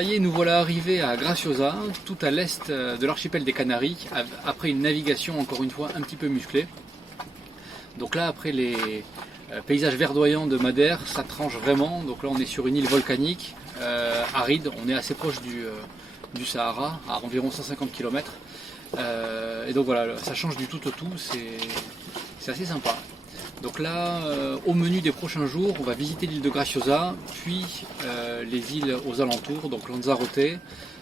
Ça y est, nous voilà arrivés à Graciosa, tout à l'est de l'archipel des Canaries, après une navigation encore une fois un petit peu musclée. Donc là, après les paysages verdoyants de Madère, ça tranche vraiment. Donc là, on est sur une île volcanique, aride, on est assez proche du Sahara, à environ 150 km. Et donc voilà, ça change du tout au tout, c'est assez sympa. Donc là, au menu des prochains jours, on va visiter l'île de Graciosa, puis les îles aux alentours, donc Lanzarote,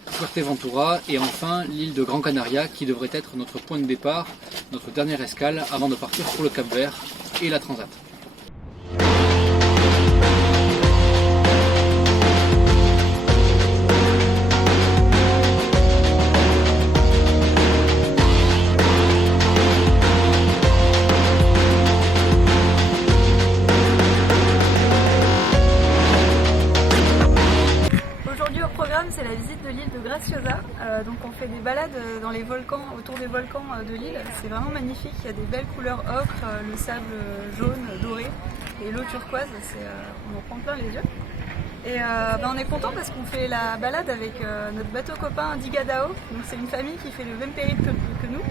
Fuerteventura et enfin l'île de Gran Canaria qui devrait être notre point de départ, notre dernière escale avant de partir pour le Cap-Vert et la Transat. C'est la visite de l'île de Graciosa, donc on fait des balades dans les volcans, autour des volcans de l'île. C'est vraiment magnifique, il y a des belles couleurs ocre, le sable jaune, doré et l'eau turquoise, on en prend plein les yeux. Et on est content parce qu'on fait la balade avec notre bateau copain Digadao, donc c'est une famille qui fait le même périple que nous.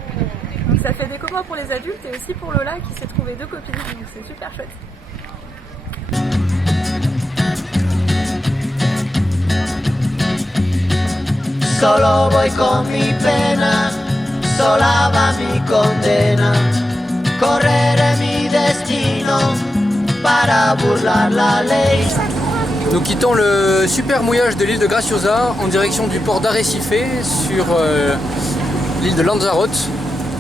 Donc ça fait des copains pour les adultes et aussi pour Lola qui s'est trouvé 2 copines, donc c'est super chouette. Solo voy con mi pena, sola va mi condena. Correré mi destino para burlar la ley. Nous quittons le super mouillage de l'île de Graciosa en direction du port d'Arrecife sur l'île de Lanzarote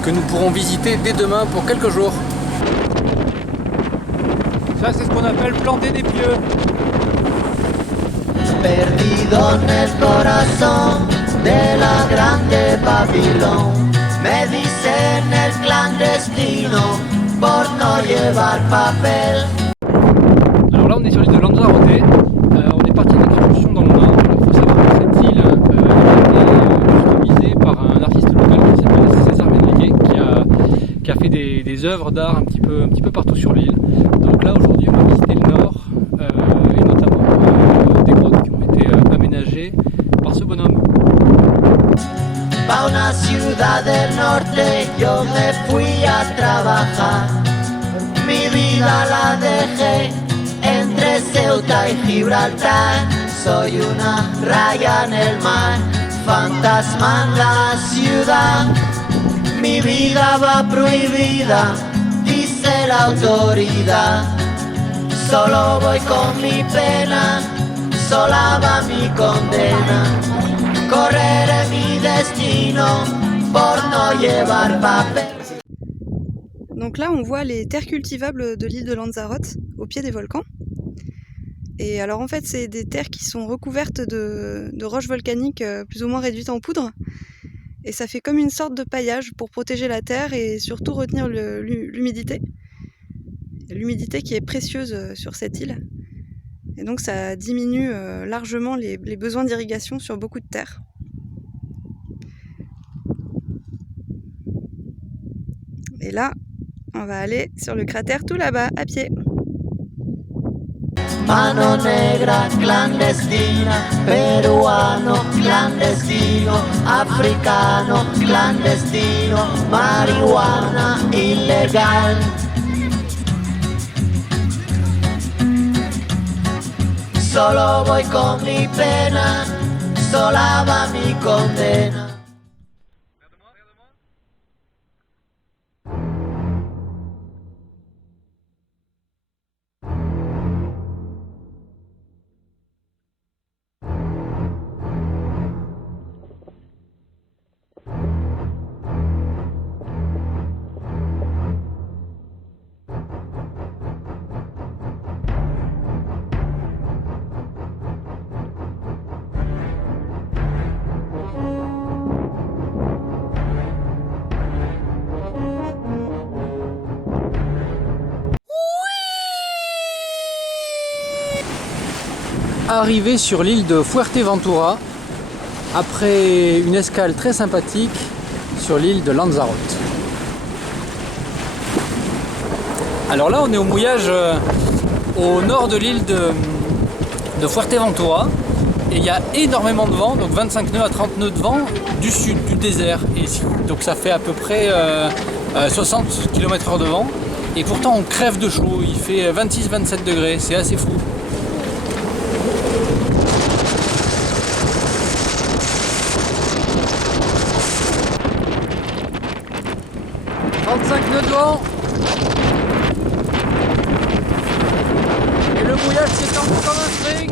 que nous pourrons visiter dès demain pour quelques jours. Ça c'est ce qu'on appelle planter des pieux. Perdido en el corazón de la grande Babilón, me dicen el clandestino por no llevar papel. Alors là on est sur l'île de Lanzarote, on est parti en excursion dans le nord. Il faut savoir que cette île a été customisée par un artiste local qui s'appelle César Menrique qui a fait des œuvres d'art un petit peu partout sur l'île. Donc là aujourd'hui on va visiter le nord et notamment des grottes qui ont été aménagées par ce bonhomme. Pa una ciudad del norte yo me fui a trabajar. Mi vida la dejé entre Ceuta y Gibraltar. Soy una raya en el mar, fantasma en la ciudad. Mi vida va prohibida, dice la autoridad. Solo voy con mi pena, sola va mi condena. Correré mi destino por no llevar papel. Donc là on voit les terres cultivables de l'île de Lanzarote au pied des volcans. Et alors en fait c'est des terres qui sont recouvertes de roches volcaniques plus ou moins réduites en poudre. Et ça fait comme une sorte de paillage pour protéger la terre et surtout retenir l'humidité. L'humidité qui est précieuse sur cette île. Et donc ça diminue largement les besoins d'irrigation sur beaucoup de terres. Et là, on va aller sur le cratère tout là-bas, à pied. Mano negra clandestina, peruano clandestino, africano clandestino, marihuana ilegal. Solo voy con mi pena, sola va mi condena. Arrivé sur l'île de Fuerteventura après une escale très sympathique sur l'île de Lanzarote. Alors là on est au mouillage au nord de l'île de Fuerteventura. Et il y a énormément de vent, donc 25 nœuds à 30 nœuds de vent du sud, du désert. Et donc ça fait à peu près 60 km/h de vent. Et pourtant on crève de chaud, il fait 26-27 degrés, c'est assez fou. Nœuds de vent. Et le brouillage s'étend comme un string.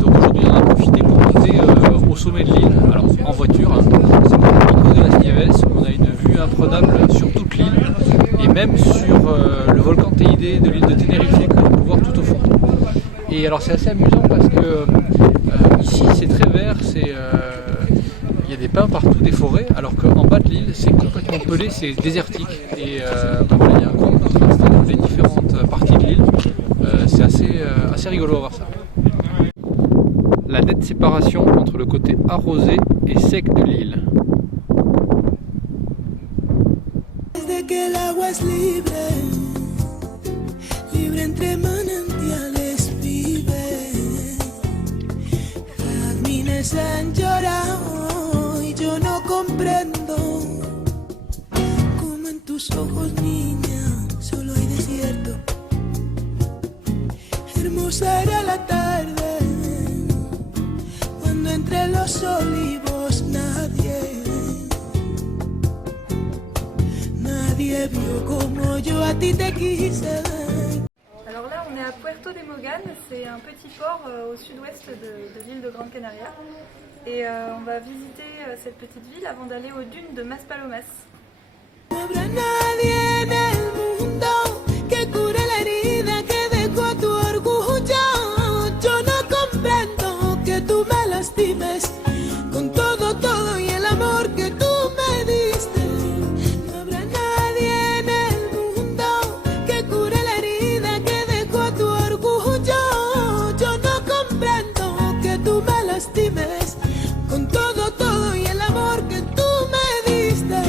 Donc aujourd'hui on a profité pour monter au sommet de l'île, alors en voiture, hein. C'est pour le Pico de las Nieves, on a une vue imprenable sur toute l'île et même sur le volcan Teide de l'île de Tenerife que l'on peut voir tout au fond. Et alors c'est assez amusant parce que ici c'est très vert, il y a des pins partout, des forêts, alors qu'en bas de l'île c'est complètement pelé, c'est désertique. Et voilà, il y a un grand contraste entre les différentes parties de l'île, c'est assez rigolo à voir ça. La nette séparation entre le côté arrosé et sec de l'île. Desde que el agua es libre, libre entre manantiales vive. Jazmines han llorado y yo no comprendo como en tus ojos, niña, solo hay desierto. Hermosa era la tarde cuando entre los olivos nadie vio como yo a ti te quise. Alors là, on est à Puerto de Mogan, c'est un petit port au sud-ouest de l'île de Grande Canaria. Et on va visiter cette petite ville avant d'aller aux dunes de Maspalomas. No habrá nadie en el mundo que cure la herida que dejó tu orgullo. Yo no comprendo que tú me lastimes con todo, todo y el amor que tú me diste. No habrá nadie en el mundo que cure la herida que dejó tu orgullo. Yo no comprendo que tú me lastimes con todo, todo y el amor que tú me diste.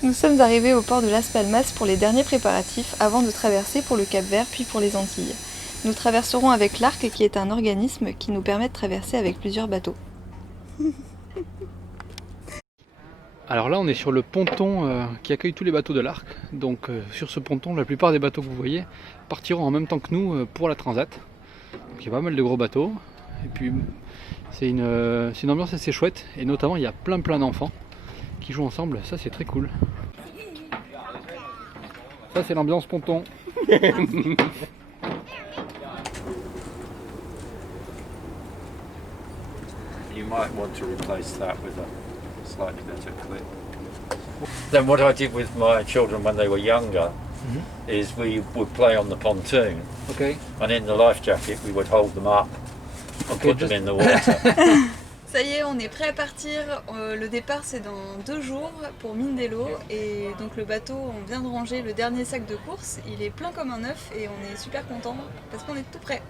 Nous sommes arrivés au port de Las Palmas pour les derniers préparatifs avant de traverser pour le Cap-Vert puis pour les Antilles. Nous traverserons avec l'Arc qui est un organisme qui nous permet de traverser avec plusieurs bateaux. Alors là on est sur le ponton qui accueille tous les bateaux de l'Arc. Donc sur ce ponton la plupart des bateaux que vous voyez partiront en même temps que nous pour la Transat. Donc il y a pas mal de gros bateaux. Et puis c'est une ambiance assez chouette. Et notamment il y a plein d'enfants qui jouent ensemble, ça c'est très cool. Ça c'est l'ambiance ponton. You might want to replace that with a slightly better clip. Then what I did with my children when they were younger is we would play on the pontoon, Okay. and in the life jacket we would hold them up and put them in the water. Ça y est, on est prêt à partir. Le départ c'est dans 2 jours pour Mindelo. Et donc le bateau, on vient de ranger le dernier sac de course. Il est plein comme un œuf et on est super content parce qu'on est tout prêt.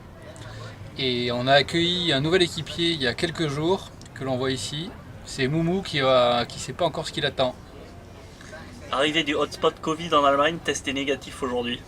Et on a accueilli un nouvel équipier il y a quelques jours que l'on voit ici. C'est Moumou qui sait pas encore ce qu'il attend. Arrivée du hotspot Covid en Allemagne, testé négatif aujourd'hui.